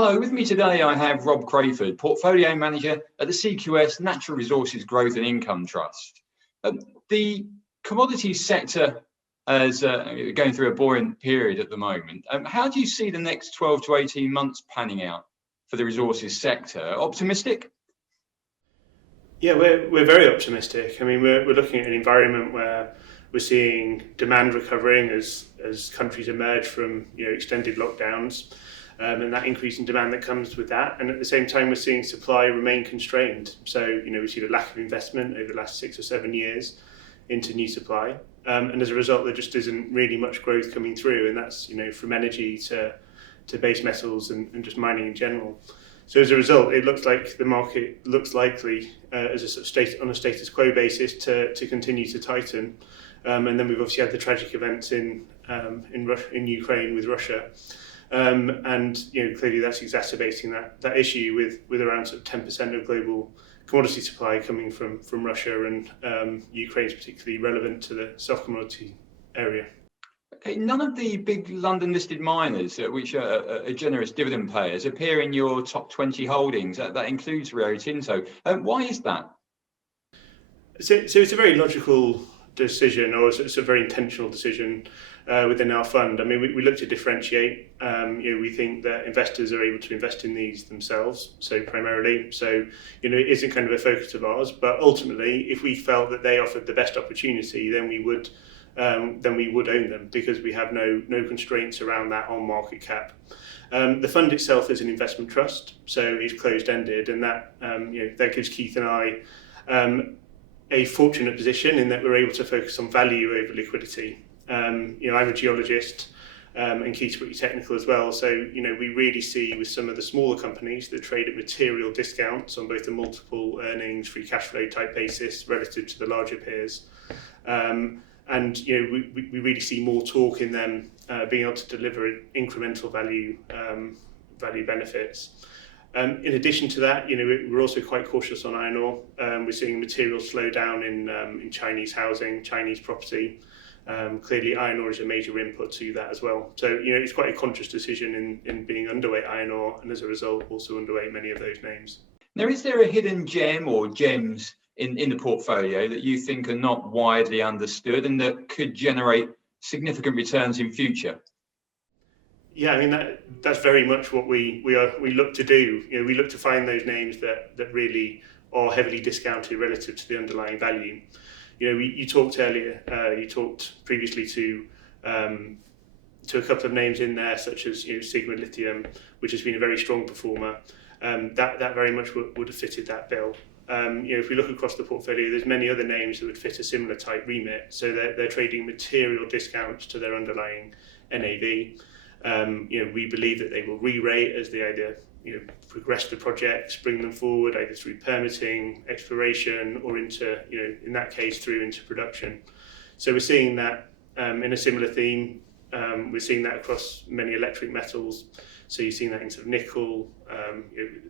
Hello, with me today I have Rob Crayfourd, Portfolio Manager at the CQS Natural Resources Growth and Income Trust. The commodities sector is going through a buoyant period at the moment. How do you see the next 12 to 18 months panning out for the resources sector? Optimistic? Yeah, we're very optimistic. I mean, we're looking at an environment where we're seeing demand recovering as countries emerge from extended lockdowns, and that increase in demand that comes with that. And at the same time, we're seeing supply remain constrained. So we see the lack of investment over the last 6 or 7 years into new supply, and as a result, there just isn't really much growth coming through. And that's from energy to base metals and just mining in general. So as a result, it looks like the market looks likely as a sort of on a status quo basis to continue to tighten. And then we've obviously had the tragic events in Ukraine with Russia, and clearly that's exacerbating that issue with around sort of 10% of global commodity supply coming from Russia, and Ukraine is particularly relevant to the soft commodity area. Okay, none of the big London-listed miners, which are generous dividend payers, appear in your top 20 holdings. That includes Rio Tinto. Why is that? So it's a very logical decision, or it's a very intentional decision within our fund. I mean, we look to differentiate. We think that investors are able to invest in these themselves, so primarily. So it isn't kind of a focus of ours, but ultimately, if we felt that they offered the best opportunity, then we would own them, because we have no constraints around that on market cap. The fund itself is an investment trust, so it's closed-ended, and that gives Keith and I a fortunate position in that we're able to focus on value over liquidity. I'm a geologist, and Keith's pretty technical as well. So we really see with some of the smaller companies that trade at material discounts on both the multiple earnings, free cash flow type basis relative to the larger peers. And we really see more torque in them being able to deliver incremental value benefits. In addition to that, we're also quite cautious on iron ore. We're seeing a material slowdown in Chinese housing, Chinese property. Clearly, iron ore is a major input to that as well. So it's quite a conscious decision in being underweight iron ore, and as a result, also underweight many of those names. Now, is there a hidden gem or gems in the portfolio that you think are not widely understood and that could generate significant returns in future? Yeah, I mean that's very much what we look to do. We look to find those names that really are heavily discounted relative to the underlying value. You talked earlier. You talked previously to a couple of names in there, such as Sigma Lithium, which has been a very strong performer. That very much would have fitted that bill. If we look across the portfolio, there's many other names that would fit a similar type remit. So they're trading material discounts to their underlying NAV. We believe that they will re-rate as they either progress the projects, bring them forward either through permitting, exploration, or into in that case through into production. So we're seeing that in a similar theme. We're seeing that across many electric metals. So you're seeing that in sort of nickel,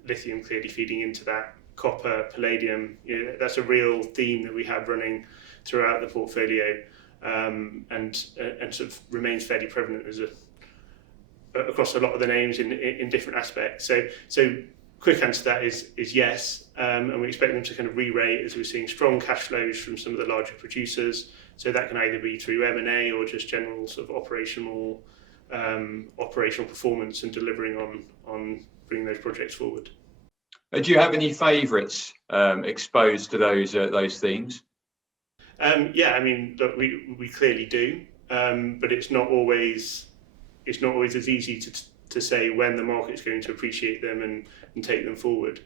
lithium clearly feeding into that, copper, palladium. That's a real theme that we have running throughout the portfolio, and sort of remains fairly prevalent across a lot of the names in different aspects. So quick answer to that is yes, and we expect them to kind of re-rate as we're seeing strong cash flows from some of the larger producers. So that can either be through M&A or just general sort of operational performance and delivering on bringing those projects forward. Do you have any favourites exposed to those themes? Yeah, I mean, look, we clearly do, but it's not always as easy to say when the market's going to appreciate them and take them forward.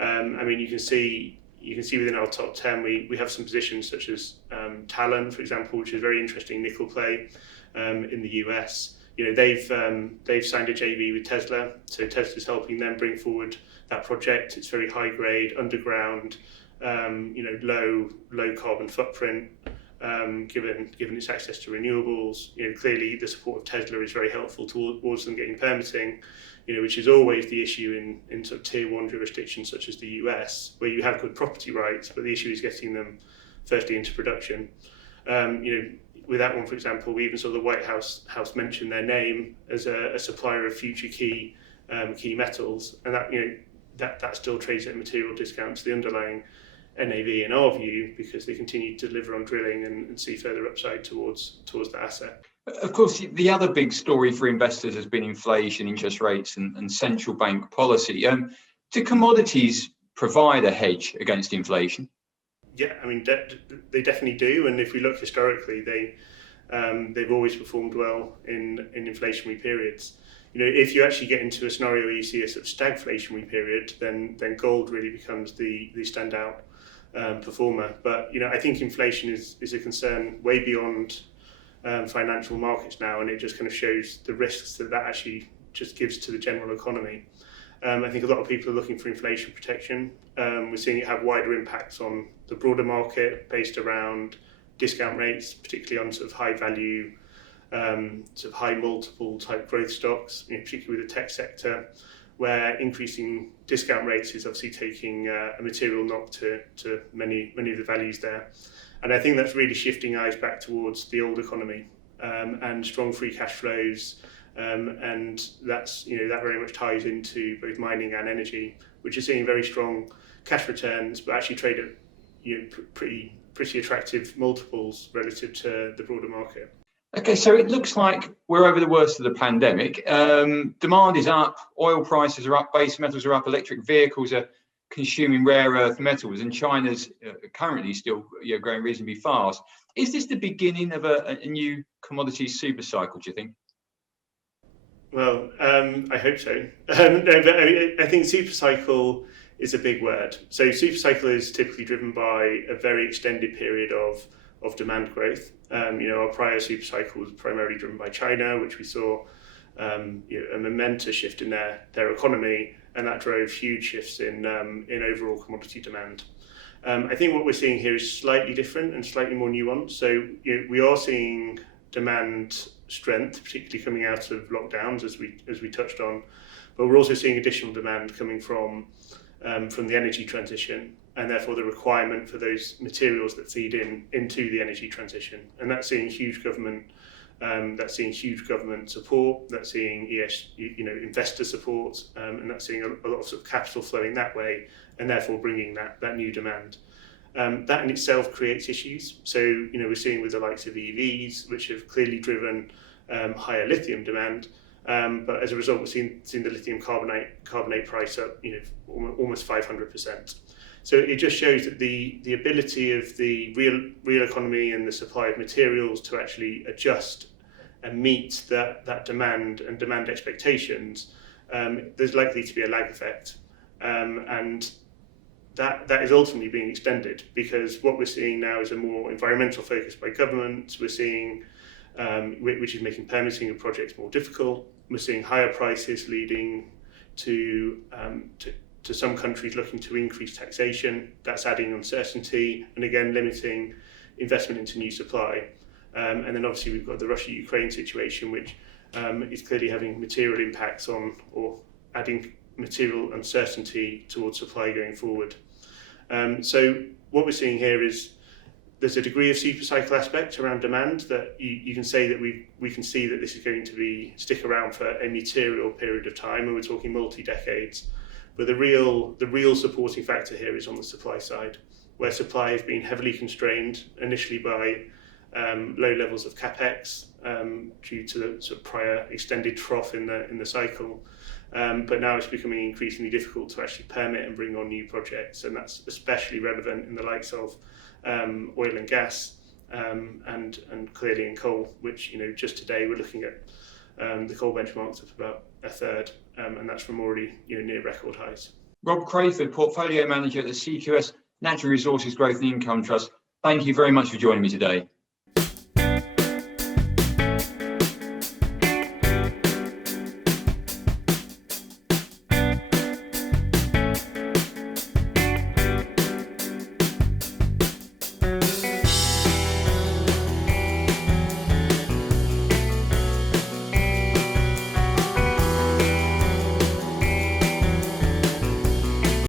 I mean, you can see within our top 10 we have some positions such as Talon, for example, which is a very interesting nickel play in the US. They've signed a JV with Tesla, so Tesla's helping them bring forward that project. It's very high grade, underground, low carbon footprint. Given its access to renewables, clearly the support of Tesla is very helpful towards them getting permitting, which is always the issue in sort of tier 1 jurisdictions such as the US, where you have good property rights, but the issue is getting them firstly into production. With that one, for example, we even saw the White House mention their name as a supplier of future key key metals, and that still trades at a material discount to the underlying NAV in our view, because they continue to deliver on drilling and see further upside towards the asset. Of course, the other big story for investors has been inflation, interest rates, and central bank policy. Do commodities provide a hedge against inflation? Yeah, I mean, they definitely do. And if we look historically, they've always performed well in inflationary periods. If you actually get into a scenario where you see a sort of stagflationary period, then gold really becomes the standout performer. But I think inflation is a concern way beyond financial markets now, and it just kind of shows the risks that actually just gives to the general economy. I think a lot of people are looking for inflation protection. We're seeing it have wider impacts on the broader market based around discount rates, particularly on sort of high value, sort of high multiple type growth stocks, particularly with the tech sector, where increasing discount rates is obviously taking a material knock to many of the values there. And I think that's really shifting eyes back towards the old economy and strong free cash flows. And that's that very much ties into both mining and energy, which is seeing very strong cash returns, but actually trade at pretty attractive multiples relative to the broader market. Okay, so it looks like we're over the worst of the pandemic. Demand is up, oil prices are up, base metals are up, electric vehicles are consuming rare earth metals, and China's currently still growing reasonably fast. Is this the beginning of a new commodity super cycle, do you think? Well, I hope so. No, but I think super cycle is a big word. So super cycle is typically driven by a very extended period of demand growth. Our prior super cycle was primarily driven by China, which we saw a momentous shift in their economy, and that drove huge shifts in overall commodity demand. I think what we're seeing here is slightly different and slightly more nuanced. So we are seeing demand strength, particularly coming out of lockdowns, as we touched on, but we're also seeing additional demand coming from the energy transition, and therefore the requirement for those materials that feed into the energy transition. And that's seeing huge government support, that's seeing investor support, and that's seeing a lot of sort of capital flowing that way, and therefore bringing that new demand. That in itself creates issues. So we're seeing with the likes of EVs, which have clearly driven higher lithium demand, but as a result, we're seeing the lithium carbonate price up almost 500%. So it just shows that the ability of the real economy and the supply of materials to actually adjust and meet that demand and demand expectations, there's likely to be a lag effect, and that is ultimately being extended, because what we're seeing now is a more environmental focus by governments. We're seeing which is making permitting of projects more difficult. We're seeing higher prices leading to some countries looking to increase taxation. That's adding uncertainty and again limiting investment into new supply. And then obviously we've got the Russia-Ukraine situation, which is clearly having material impacts on, or adding material uncertainty towards supply going forward. So what we're seeing here is there's a degree of super cycle aspect around demand that you can say that we can see that this is going to stick around for a material period of time, and we're talking multi-decades. But the real supporting factor here is on the supply side, where supply has been heavily constrained initially by low levels of capex due to the sort of prior extended trough in the cycle. But now it's becoming increasingly difficult to actually permit and bring on new projects, and that's especially relevant in the likes of oil and gas, and clearly in coal, which just today we're looking at the coal benchmarks of about a third, and that's from already near record highs. Rob Crayfourd, Portfolio Manager at the CQS Natural Resources Growth and Income Trust. Thank you very much for joining me today.